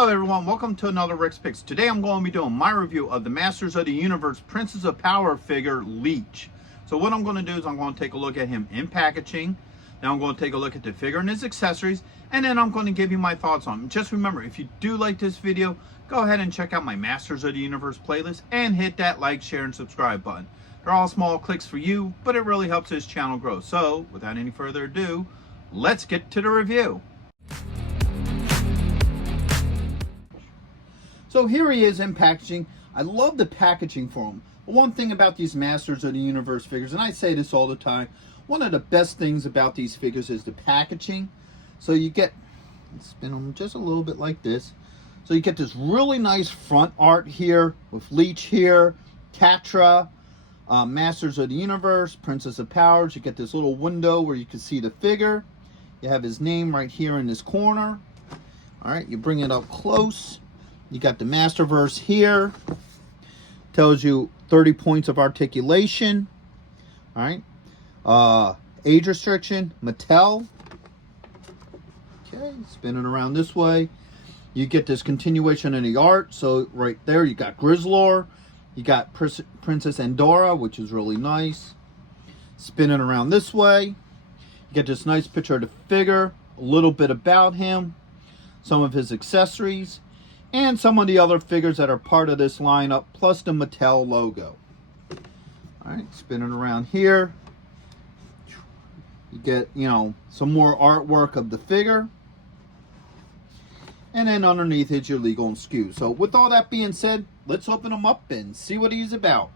Hello everyone, welcome to another Rick's Picks. Today I'm going to be doing my review of the Masters of the Universe Princess of Power figure, Leech. So what I'm going to do is I'm going to take a look at him in packaging. Now I'm going to take a look at the figure and his accessories. And then I'm going to give you my thoughts on him. Just remember, if you do like this video, go ahead and check out my Masters of the Universe playlist. And hit that like, share, and subscribe button. They're all small clicks for you, but it really helps this channel grow. So without any further ado, let's get to the review. So here he is in packaging. I love the packaging for him. One thing about these Masters of the Universe figures, and I say this all the time, one of the best things about these figures is the packaging. So you get, spin them just a little bit like this. So you get this really nice front art here with Leech here, Catra, Masters of the Universe, Princess of Powers. You get this little window where you can see the figure. You have his name right here in this corner. All right, you bring it up close. You got the Masterverse here. Tells you 30 points of articulation. All right. Age restriction, Mattel. Okay, spin it around this way. You get this continuation of the art. So right there, you got Grizzlor. You got Princess Andorra, which is really nice. Spin it around this way. You get this nice picture of the figure. A little bit about him. Some of his accessories. And some of the other figures that are part of this lineup, plus the Mattel logo. All right, spin it around here. You get, some more artwork of the figure. And then underneath is your legal and SKU. So with all that being said, let's open him up and see what he's about.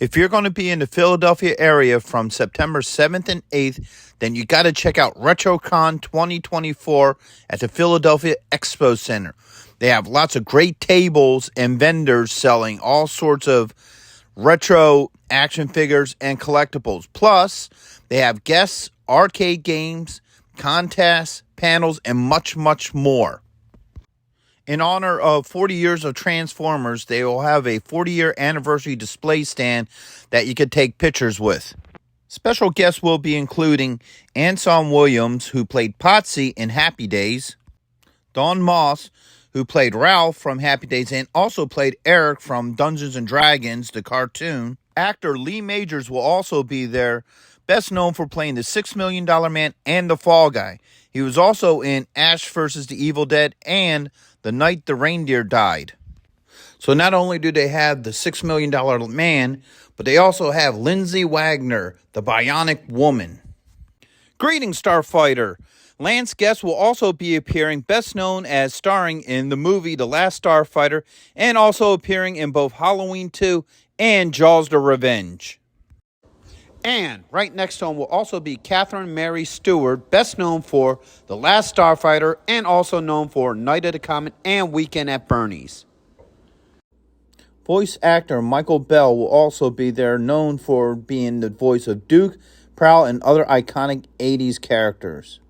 If you're going to be in the Philadelphia area from September 7th and 8th, then you got to check out RetroCon 2024 at the Philadelphia Expo Center. They have lots of great tables and vendors selling all sorts of retro action figures and collectibles. Plus, they have guests, arcade games, contests, panels, and much, much more. In honor of 40 years of Transformers, they will have a 40-year anniversary display stand that you could take pictures with. Special guests will be including Anson Williams, who played Potsy in Happy Days, Don Moss, who played Ralph from Happy Days and also played Eric from Dungeons & Dragons, the cartoon. Actor Lee Majors will also be there, best known for playing the $6 Million Man and the Fall Guy. He was also in Ash vs. the Evil Dead and The Night the Reindeer Died. So not only do they have the $6 Million Man, but they also have Lindsay Wagner, the Bionic Woman. Greetings, Starfighter! Lance Guest will also be appearing, best known as starring in the movie The Last Starfighter, and also appearing in both Halloween 2 and Jaws the Revenge. And right next to him will also be Catherine Mary Stewart, best known for The Last Starfighter, and also known for Night of the Comet and Weekend at Bernie's. Voice actor Michael Bell will also be there, known for being the voice of Duke, Prowl, and other iconic 80s characters.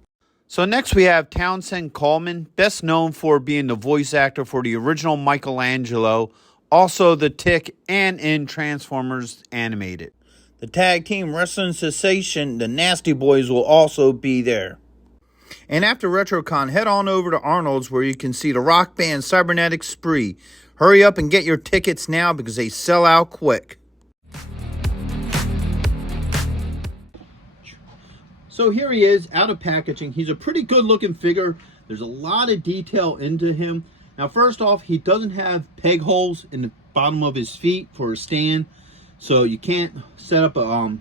So next we have Townsend Coleman, best known for being the voice actor for the original Michelangelo, also the Tick, and in Transformers Animated. The tag team wrestling sensation, the Nasty Boys, will also be there. And after RetroCon, head on over to Arnold's where you can see the rock band Cybernetic Spree. Hurry up and get your tickets now because they sell out quick. So here he is, out of packaging. He's a pretty good looking figure. There's a lot of detail into him. Now, first off, he doesn't have peg holes in the bottom of his feet for a stand. So you can't set up a,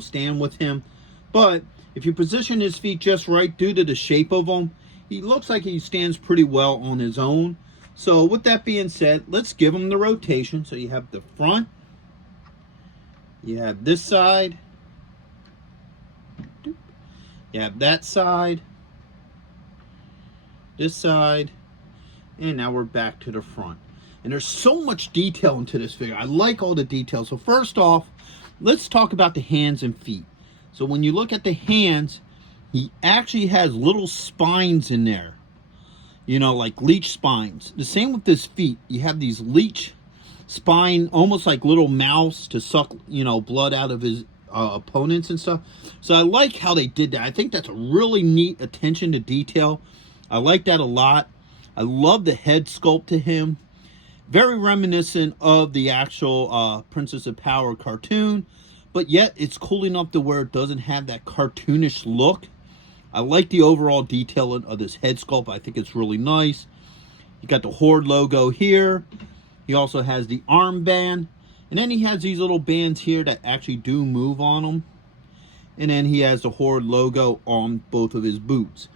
stand with him. But if you position his feet just right due to the shape of him, he looks like he stands pretty well on his own. So with that being said, let's give him the rotation. So you have the front. You have this side. You have that side, this side, and now we're back to the front. And there's so much detail into this figure. I like all the details. So first off, let's talk about the hands and feet. So when you look at the hands, he actually has little spines in there. Like leech spines. The same with his feet. You have these leech spine, almost like little mouths to suck, blood out of his opponents and stuff. So I like how they did that. I think that's a really neat attention to detail. I like that a lot. I love the head sculpt to him. Very reminiscent of the actual Princess of Power cartoon, but yet it's cool enough to where it doesn't have that cartoonish look. I like the overall detailing of this head sculpt. I think it's really nice. You got the Horde logo here. He also has the armband. And then he has these little bands here that actually do move on them. And then he has the Horde logo on both of his boots.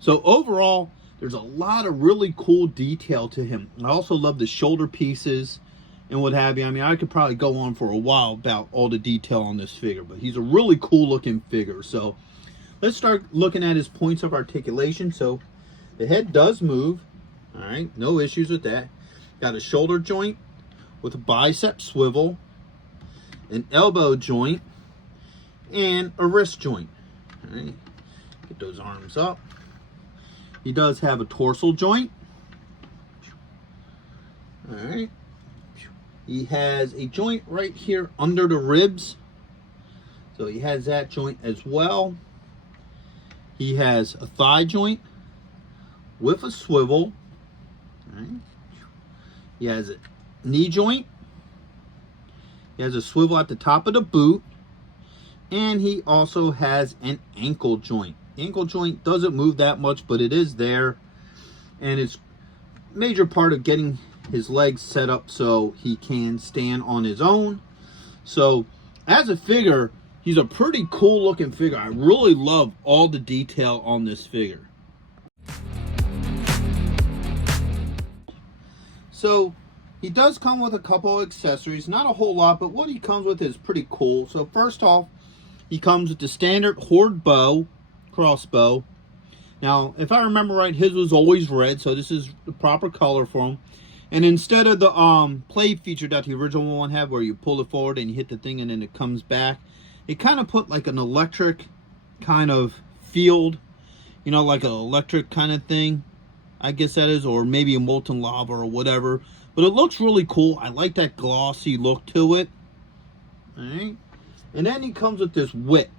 So overall, there's a lot of really cool detail to him. I also love the shoulder pieces and what have you. I mean, I could probably go on for a while about all the detail on this figure, but he's a really cool looking figure. So let's start looking at his points of articulation. So the head does move. All right, no issues with that. Got a shoulder joint with a bicep swivel, an elbow joint, and a wrist joint. All right, get those arms up. He does have a torso joint. All right. He has a joint right here under the ribs. So he has that joint as well. He has a thigh joint with a swivel. All right. He has a knee joint. He has a swivel at the top of the boot. And he also has an ankle joint. Ankle joint doesn't move that much, but it is there, and it's a major part of getting his legs set up so he can stand on his own. So as a figure, he's a pretty cool looking figure. I really love all the detail on this figure. So he does come with a couple of accessories, not a whole lot, but what he comes with is pretty cool. So first off, he comes with the standard Horde bow, crossbow. Now, if I remember right, his was always red, so this is the proper color for him. And instead of the play feature that the original one had, where you pull it forward and you hit the thing and then it comes back, it kind of put like an electric kind of field, you know, like an electric kind of thing, I guess that is, or maybe a molten lava or whatever. But it looks really cool. I like that glossy look to it. All right. And then he comes with this whip.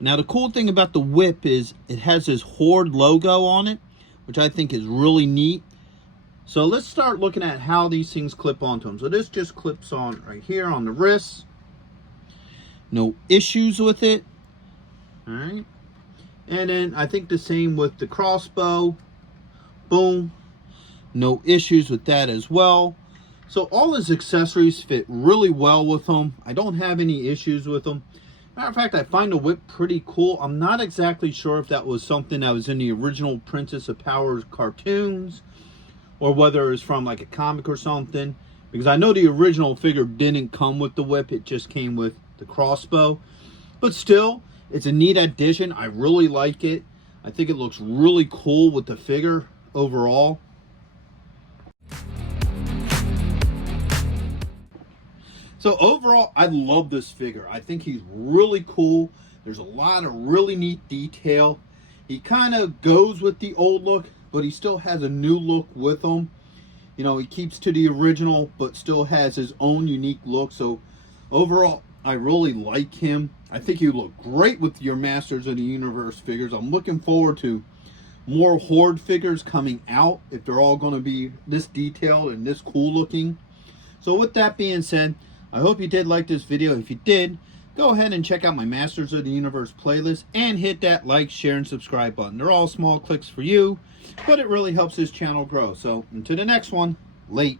Now the cool thing about the whip is it has this Horde logo on it, which I think is really neat. So let's start looking at how these things clip onto them. So this just clips on right here on the wrist. No issues with it. All right. And then I think the same with the crossbow. Boom. No issues with that as well. So all his accessories fit really well with him. I don't have any issues with them. Matter of fact, I find the whip pretty cool. I'm not exactly sure if that was something that was in the original Princess of Power cartoons, or whether it's from like a comic or something. Because I know the original figure didn't come with the whip. It just came with the crossbow. But still, it's a neat addition. I really like it. I think it looks really cool with the figure overall. So overall, I love this figure. I think he's really cool. There's a lot of really neat detail. He kind of goes with the old look, but he still has a new look with him. You know, he keeps to the original, but still has his own unique look. So overall, I really like him. I think he look great with your Masters of the Universe figures. I'm looking forward to more Horde figures coming out, if they're all going to be this detailed and this cool looking. So with that being said, I hope you did like this video. If you did, go ahead and check out my Masters of the Universe playlist and hit that like, share, and subscribe button. They're all small clicks for you, but it really helps this channel grow. So until the next one, late.